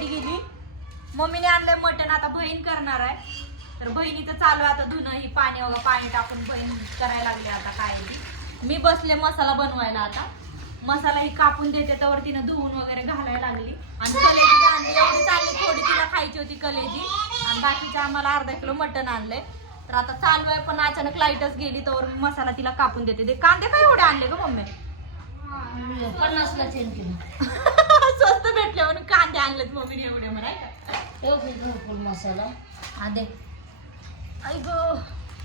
Light गेली. मम्मीने आणलंय मटण आता बहीण करणार आहे. तर बहिणीचं चालू आहे आता धुणं ही पाणी वगैरे पाणी टाकून बहीण करायला लागली आता काय ती. मी बसले मसाला बनवायला आता. मसाला ही कापून देते तर तिनं धुवून वगैरे घालायला लागली. आणि कलेजी आणली. एवढी चालली थोडी तिला खायची होती कलेजी. आणि बाकीच्या आम्हाला अर्धा किलो मटण आणलंय. तर आता चालू आहे पण अचानक लाईटच गेली तर मसाला तिला कापून देते. ते कांदे काय एवढे आणले ग मम्मी पन्नासला चेन केलं स्वस्त भेटले म्हणून कांदे आणलेत मम्मीने एवढे मसाला. हा दे. ऐक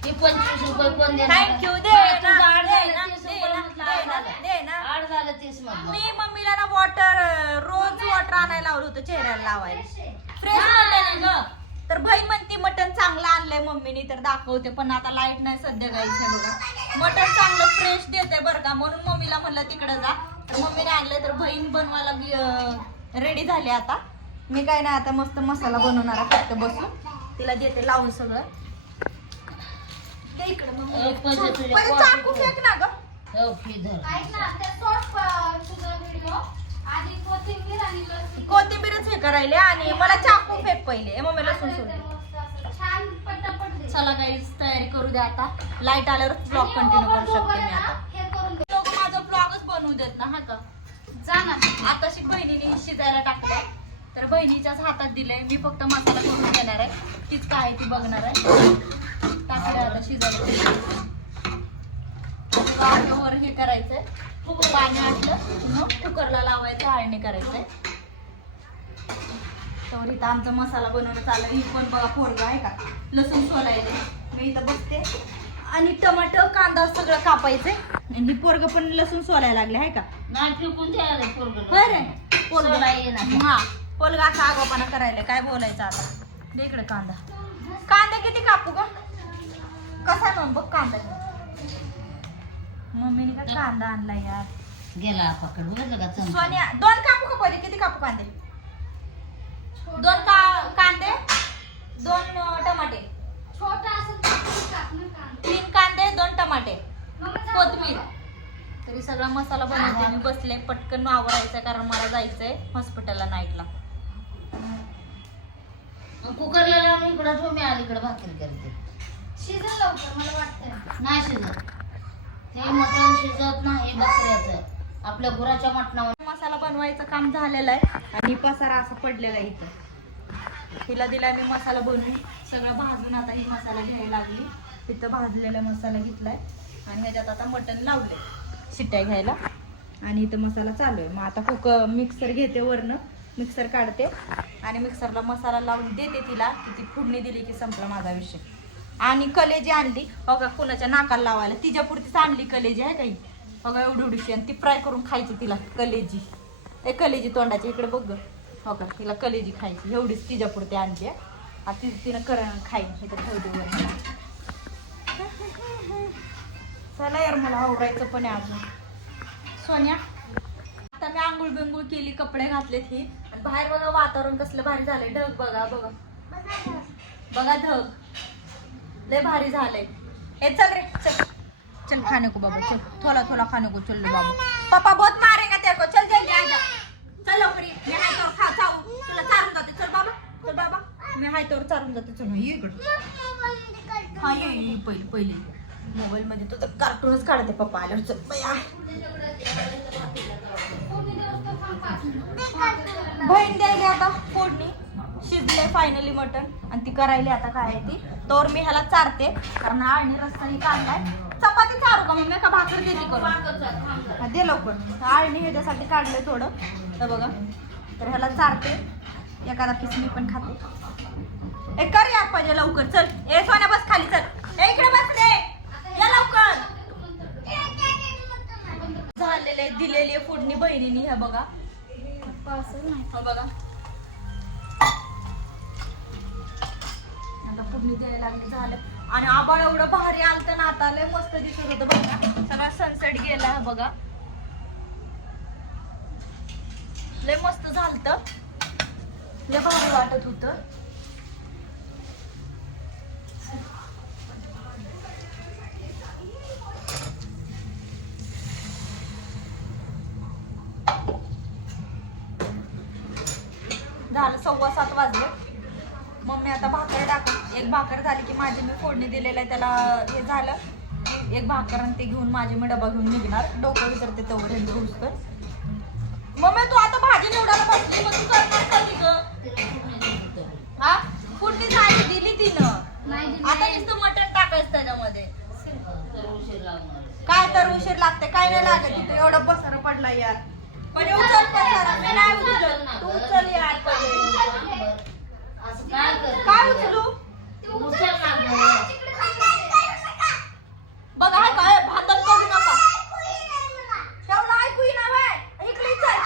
ते पंचवीस रुपये पण देणार. थँक्यू दे बरं, ना, तुझं आठ दे झालं, ना, तीस दे रुपये ना, म्हटलं, दे आठ ना, झालं. दे ना. आठ झालं तीस मधलं मी मम्मीला ना वॉटर रोज वॉटर आणायला लावलं होतं चेहऱ्याला लावायला. फ्रेश ग. तर बहीण म्हणती मटण चांगलं आणलंय मम्मीने. तर दाखवते पण आता लाइट नाही सध्या गाईच बघा. मटण चांगलं फ्रेश देते बरं का. म्हणून मम्मीला म्हणलं तिकडे जा. तर मम्मीने आणलंय तर बहीण बनवायला रेडी झाली आता. मी काय नाही आता मस्त मसाला बनवणार आहे फक्त बसून. तिला देते लावून सगळं. चाकू. फेक ना ग. लसूण. कोथिंबीरच हे करायले आणि मला चाकू फेक पहिले. मम्मी लसूण. चला काही तयारी करू द्या आता. लाइट आल्यावर ब्लॉग आणि कंटिन्यू करू शकते मी आता हे करून दे. लोक माझं ब्लॉगच बनवू देत ना हा का? जा ना. आताशी बहिणीने शिजायला टाकते तर बहिणीच्याच हातात दिलंय. मी फक्त मसाला करून देणार आहे. तीच काय ती बघणार आहे. टाकले आता शिजायला. वर हे करायचंय. पाणी आटलं मग कुकरला लावायचं आळणी करायचंय. तर इथं आमचा मसाला बनवणं चाललं ही पण बघा पोरगा आहे का? लसूण सोलायचं मी इथं बघते आणि टमाटर कांदा सगळं कापायचंय. आणि ही पोरग पण लसूण सोलायला लागले आहे का? नाही पोरगं. हा. पोलगा असा आगोपणा करायला काय बोलायचं आता? इकडे कांदा. कांदा किती कापू ग? कसा मग? बघ कांदा मम्मीने का कांदा आणला यार? गेला पकड? सोन्या दोन कापू का पहिले? किती कापू कांदे? दोन का कांदे? दोन टमाटे. छोटा. तीन कांदे दोन टमाटे. कोथमीर. तरी सगळा मसाला बनवते मी बसले पटकन आवरायचं कारण मला जायचंय हॉस्पिटलला नाईटला कुकरला लावून इकडं ठेव मी अलीकडे भाकरी करते. शिजेल लवकर मला वाटतंय. नाही शिजत. ते मटण शिजत नाही बकऱ्याचं आपल्या गुराच्या मटणावर. मसाला बनवायचं काम झालेलं आहे. आणि पसारा असा पडलेला आहे इथं. तिला दिला मी मसाला बनवून. सगळं भाजून आता ही मसाला घ्यायला लागली. तिथं भाजलेला मसाला घेतलाय. आणि ह्याच्यात आता मटण लावले शिट्ट्या घ्यायला. आणि इथं मसाला चालू आहे. मग आता कुक मिक्सर घेते वरनं. मिक्सर काढते. आणि मिक्सरला मसाला लावून देते तिला की ती फोडणी दिली की संपला माझा विषय. आणि कलेजी आणली. बघा कुणाच्या नाकाला लावायला. तिच्या पुरतीच आणली कलेजी आहे काही. बघा एवढी एवढीशी आणि ती फ्राय करून खायची तिला कलेजी. ए कलेजी तोंडाची इकडे बघ गं. हो का? तिला कलेजी खायची. एवढीच तिच्या पुरती आणली आहे. आता ती तिनं कर खाईन इथं ठेवते वर चला यार मला आवरायचं पण आहे अजून. सोन्या आता मी आंघोळ बिंगुळ केली कपडे घातलेत ही. आणि बाहेर बघा वातावरण कसलं भारी झालंय. ढग बघा बघा. बघा ढग. लय भारी झालंय. हे चल रे चल. चल खाने को बाबा चल. थोड़ा थोड़ा खाने को चल बाबा. पापा बहुत मारेगा तेरे को चल जल्दी आ जा. चल लवकर मी हाय तोर खा चाऊ तुला चारून जाते. चल बाबा चल बाबा. मी हाय तोर चारून जाते. चल ये इकडं. हा ये ये पहिले पहिले. मोबाईल मध्ये तो तर कार्टूनच काढते पप्पा. आल्यावर चल बया बहीण द्यायली आता फोडणी. शिजले फायनली मटन आणि ती करायली आता काय आहे ती? तर मी ह्याला चारते. कारण आळणी रस्तानी काढलाय. चपाती चारू का मग मी का भाकर देते करून? दे लवकर. आळणी ह्याच्यासाठी काढलंय थोडं. तर बघा. तर ह्याला चारते. एखादा पीस मी पण खाते. ए कर या पाहिजे लवकर. चल. ए सोन्या बस खाली चल. ए इकडे बस रे या लवकर दिलेली फोडणी बहिणीने ह्या बघा. हा बघा. आता फोडणी द्यायला लागली झालं. आणि आबाळ एवढं भारी आलतं ना आता लय मस्त दिसत होतं बघा सगळा सनसेट गेला हा बघा. लय मस्त झालत. लय भारी वाटत होतं. झालं सव्वा सात वाजले. मम्मी आता भाकर टाकून एक भाकर झाली की माझी मी फोडणी दिलेलं आहे त्याला हे झालं. की एक भाकर आणि ते घेऊन माझी मी डबा घेऊन निघणार. डोकं विसरते तेवढं हे घुसतं मम्मी तू आता भाजी निवडायला बसली मग तू करणार फोडणी देत होतं. हा? कुठली झाली दिली तिनं. आता नुसतं मटण टाकायचं त्याच्यामध्ये. तर. काय तर उशीर लागते काय नाही लागत. तिथं एवढं पसारा पडला यार. पण उचल पसारा मी नाही उचलत. तू उचल असं काय? उचलू? उचल ना गं. बघा हाय काय भांडण करू नका एवढं ऐकू ना बाय इकडे चल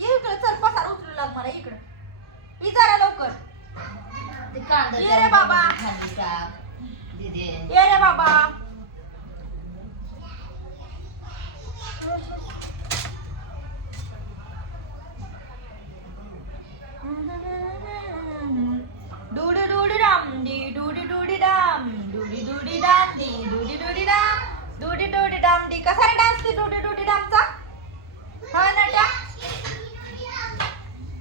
ये इकडे चल पसारा उचलू लाग मला इकडे ही जरा लवकर ते कांदा ये रे बाबा. खाली टाक. दीदी. ये रे बाबा डुडी डुडी डाम डी डुडी डुडी डाम डुडी डुडी डाम डी डुडी डुडी डाम डुडी डुडी डाम डी कसा रे डान्स ती डुडी डुडी डामचा हा नाट्या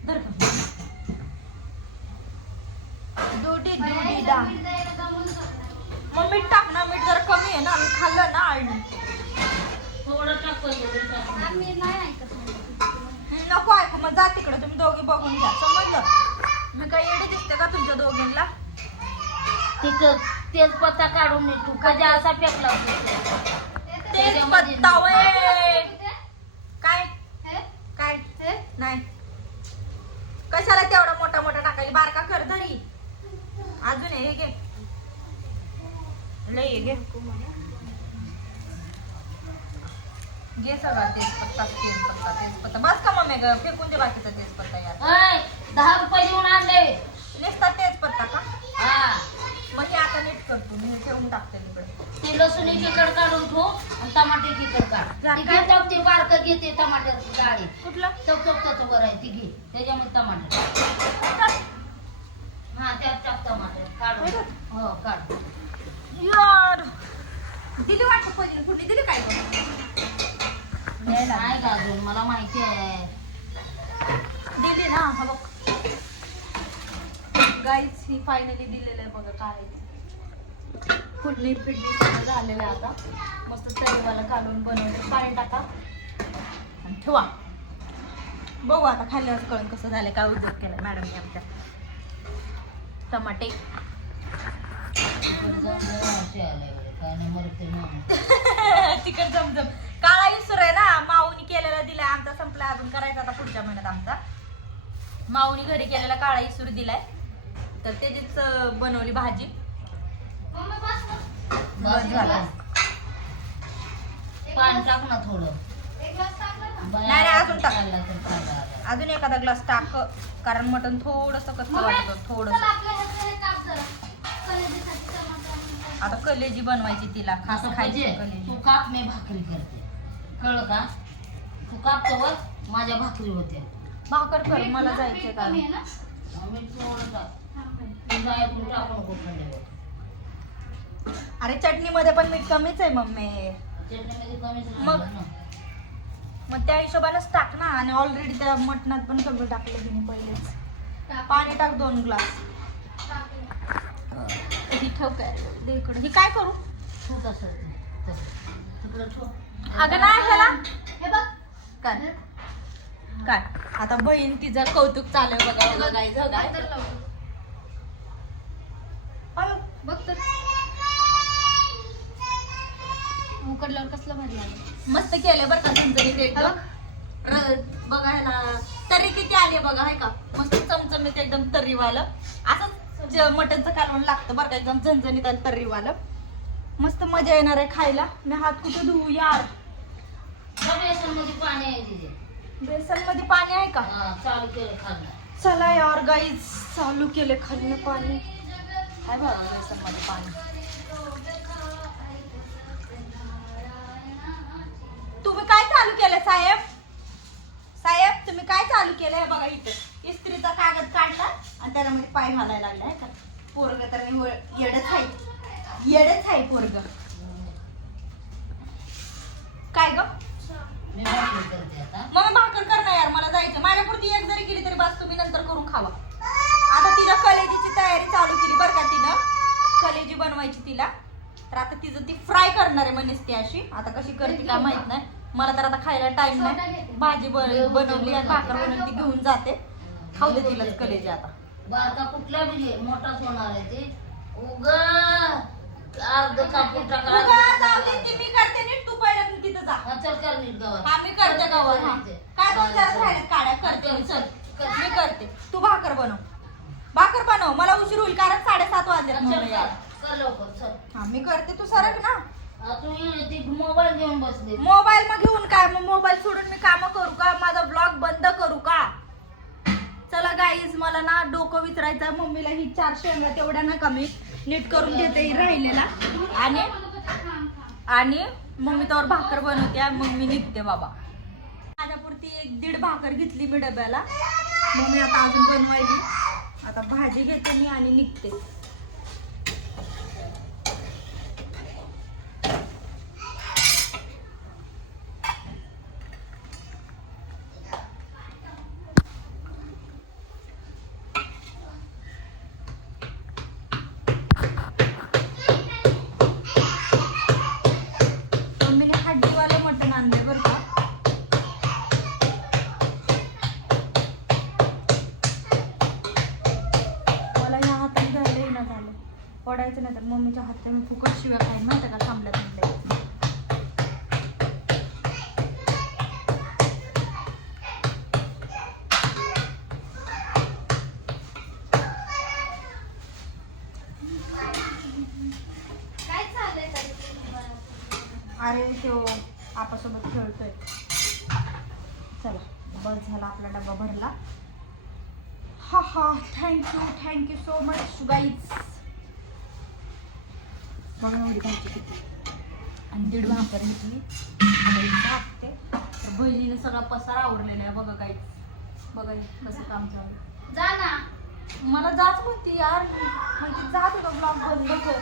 धर का. डुडी डुडी डाम मग मीठ टाक ना मीठ जरा कमी आहे ना मी खाल्लं ना आळणी थोडं टाक पहिले, टाक. आम्ही नाही ऐकत नाही. नको ऐकू मग जा तिकडे तुम्ही दोघी बघून घ्या समजलं मी काय येडे दिसते का तुमच्या दोघींना? ते क- तेजपत्ता काढून नीट तू. कधी असा फेकला होता. तेच त्याच्यामध्ये पत्ता वय? काय? हे? काय? हे? नाही. कशाला तेवढा मोठा मोठा टाकायला बारका कर धरी अजून आहे, हे घे. लय घे. घे सगळा तेजपत्ता तेजपत्ता तेजपत्ता बस का मम्मी ग? फेकून दे बाकीचा तेजपत्ता यार ऐ, दहा रुपये देऊन आणले नुसता तेजपत्ता का हा मग हे आता नीट करतो मी हे ठेवून टाकते इकडे ते लसूण एकीकडे काढून ठेव आणि टमाटे एकीकडे काढ. ती काय? घेतात ते बारकं घेते टमाटर डाळी. कुठलं? चप त्याचं वर आहे ती घे. त्याच्यामध्ये टमाटर. हा त्यात टाक टमाटर. काढ? हो काढ. यार. दिली वाटतं पनीर कुठली दिली काय नाही का अजून मला माहिती आहे. दिली ना हा बघ गाईच ही फायनली दिलेलं आहे बघा काय फुडणी फिडणी सगळं झालेलं आहे आता. मस्त तरीवाला काढून बनवले पाणी टाका. आणि ठेवा. बघू आता खाल्ल्यावर कळून कसं झालं काय उद्योग केला मॅडमने आमच्या. टमाटे. तिकडे जाऊन जम तिकड जमजम काळा इसूर आहे ना माऊनी केलेला दिलाय आमचा संपला अजून करायचा आता पुढच्या महिन्यात आमचा. माऊनी घरी केलेला काळा इसूर दिलाय. तर त्याचीच बनवली भाजी. बस झालं. टाक ना थोडं. एक ग्लास टाकला ना. बाया नाही, नाही, अजून टाक. अजून एखादा ग्लास टाक कारण मटण थोडस कसं वाटतं चल थोडस काप आता कलेजी बनवायची तिला खास असं खायची पाहिजे कलेजी. तू काप मी भाकरी करते. कळलं का? तू कापतोवर माझ्या भाकरी होत्या. भाकर कर मला जायचंय मीठ का? मी थोडं टाक हा, बरं. तू जाय तू टाकू नको खाल्ल्यावर अरे चटणी मध्ये पण मीठ कमीच आहे मम्मी चटणीमध्ये कमीच मग? ना. मग त्या हिशोबानेच टाक ना आणि ऑलरेडी त्या मटणात पण कमी टाकलं तिने पहिलेच. पाणी टाक दोन ग्लास. ही ठेव काय दे इकडं. ही काय करू तसं तसं. तिकडं ठेव. अगं नाही ह्याला हे बघ. काय काय आता बहीण तिचं कौतुक चालू आहे बघा बघा तर उकडल्यावर कसलं भारी आलं मस्त केलंय बरं का झणझणीत एकदम र- बघा ह्याला तरी किती आली बघा हाय का? मस्त चमचमीत एकदम तर्रीवालं. असंच ज- मटणचं कालवण लागतं बरं का एकदम झणझणीत आणि तर्रीवालं. मस्त मजा येणार आहे खायला. मी हात कुठे धुवू यार? बघ याच्यामध्ये पाणी आहे तिथे. बेसनमध्ये पाणी आहे का? हा, चालू केलं खाल्लं. चला यार गाईज चालू केले खाल्लं पाणी. काय बघा बेसनमध्ये पाणी. तुम्ही काय चालू केलं साहेब? साहेब तुम्ही काय चालू केलंय? बघा इथं. इस्त्रीचा कागद काढला आणि त्याला मध्ये पाय घालायला लागलाय का? पोरग तर येडच आहे. येडच आहे पोरग. काय ग? मग भाकर करता यार मला जायचं. माझ्यापुरती एक जरी केली तरी बस तुम्ही नंतर करून खावा. आता तिला कलेजीची तयारी चालू केली बरं का तिनं? कलेजी बनवायची तिला. करू तिचं ती फ्राय करणार आहे म्हणेस ती अशी. आता कशी करते काय माहीत नाही. मला तर आता खायला टाइम नाही. भाजी बन- बनवली आणि भाकर बनवली ती घेऊन जाते. खाऊ दे तिलाच कलेजी आता. बारका कुठला बी घे मोठाच होणार आहे ते? उग अर्ध कापून टाका. तू का जाऊ दे, ती मी करते नीट. तू पहिलं तिथं जा. हा, चल कर नीट गावात हा मी करते गावात हा. काय दोन चार राहिलेत काड्या? करते मी चल. मी करते. तू भाकर बनव. भाकर बनव. मला उशीर होईल कारण साडेसात वाजले चल कर यार. कर लवकर चल. हा मी करते. तू सरक ना. हा, मोबाईल घेऊन बसले. मोबाईल मग घेऊन काय? मग मोबाईल सोडून मी काम करू का? माझा ब्लॉग बंद करू का? चला गाईज मला ना डोकं विचारायचं मम्मीला ही चार शेंगा तेवढ्या ना कमी नीट करून ही राहिलेला. आणि आणि मम्मी त्यावर भाकर बनवते. मग मी निघते बाबा. माझ्यापुरती एक दीड भाकर घेतली मी डब्याला. मग मी आता अजून बनवायची आता भाजी घेते मी आणि निघते. पडायचं नाही तर मम्मीच्या हाताने मी फुकट शिव्या खाईन माहिती का थांबल्या थांबल्या काय? अरे तो आपासोबत खेळतोय. चला बस झाला आपला डबा भरला. हा हा thank you thank you so much guys बघा एवढी भाजी किती. आणि दीड भाकर घेतली. टाकते तर बहिणीने सगळा पसारा आवरलेला आहे. बघा गाईज बघा कसं काम चालू जा ना. मला जात होती यार. म्हणजे जात होता ब्लॉग बंद कर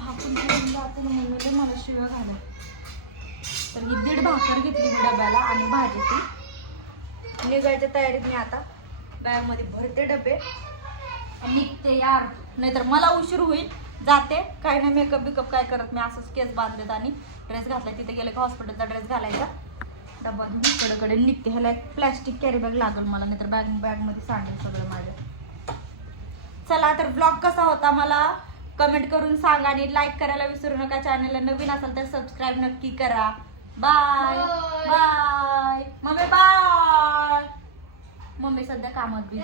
आपण घेऊन जाते ना मम्मीने मला शिव्या घालत तर ही दीड भाकर घेतली मी डब्याला आणि भाजी ती. निघायच्या तयारीत मी आता. बॅगमध्ये भरते डबे. निघते यार. नाहीतर मला उशीर होईल. जाते. काय नाही मेकअप बिकअप काय करत मी असंच केस बांधलेत आणि ड्रेस घातलाय. तिथे गेले का हॉस्पिटलचा ड्रेस घालायचा. डब्बा घेऊन इकडे कडे निघते. ह्याला एक प्लॅस्टिक कॅरी बॅग लागल मला नाहीतर बॅग बॅगमध्ये सांडेल सगळं माझ्या. चला तर ब्लॉग कसा होता मला कमेंट करून सांगा आणि लाईक करायला विसरू नका. चॅनलला नवीन असाल तर सबस्क्राईब नक्की करा. Bye. Bye mummy bye mummy सध्या कामात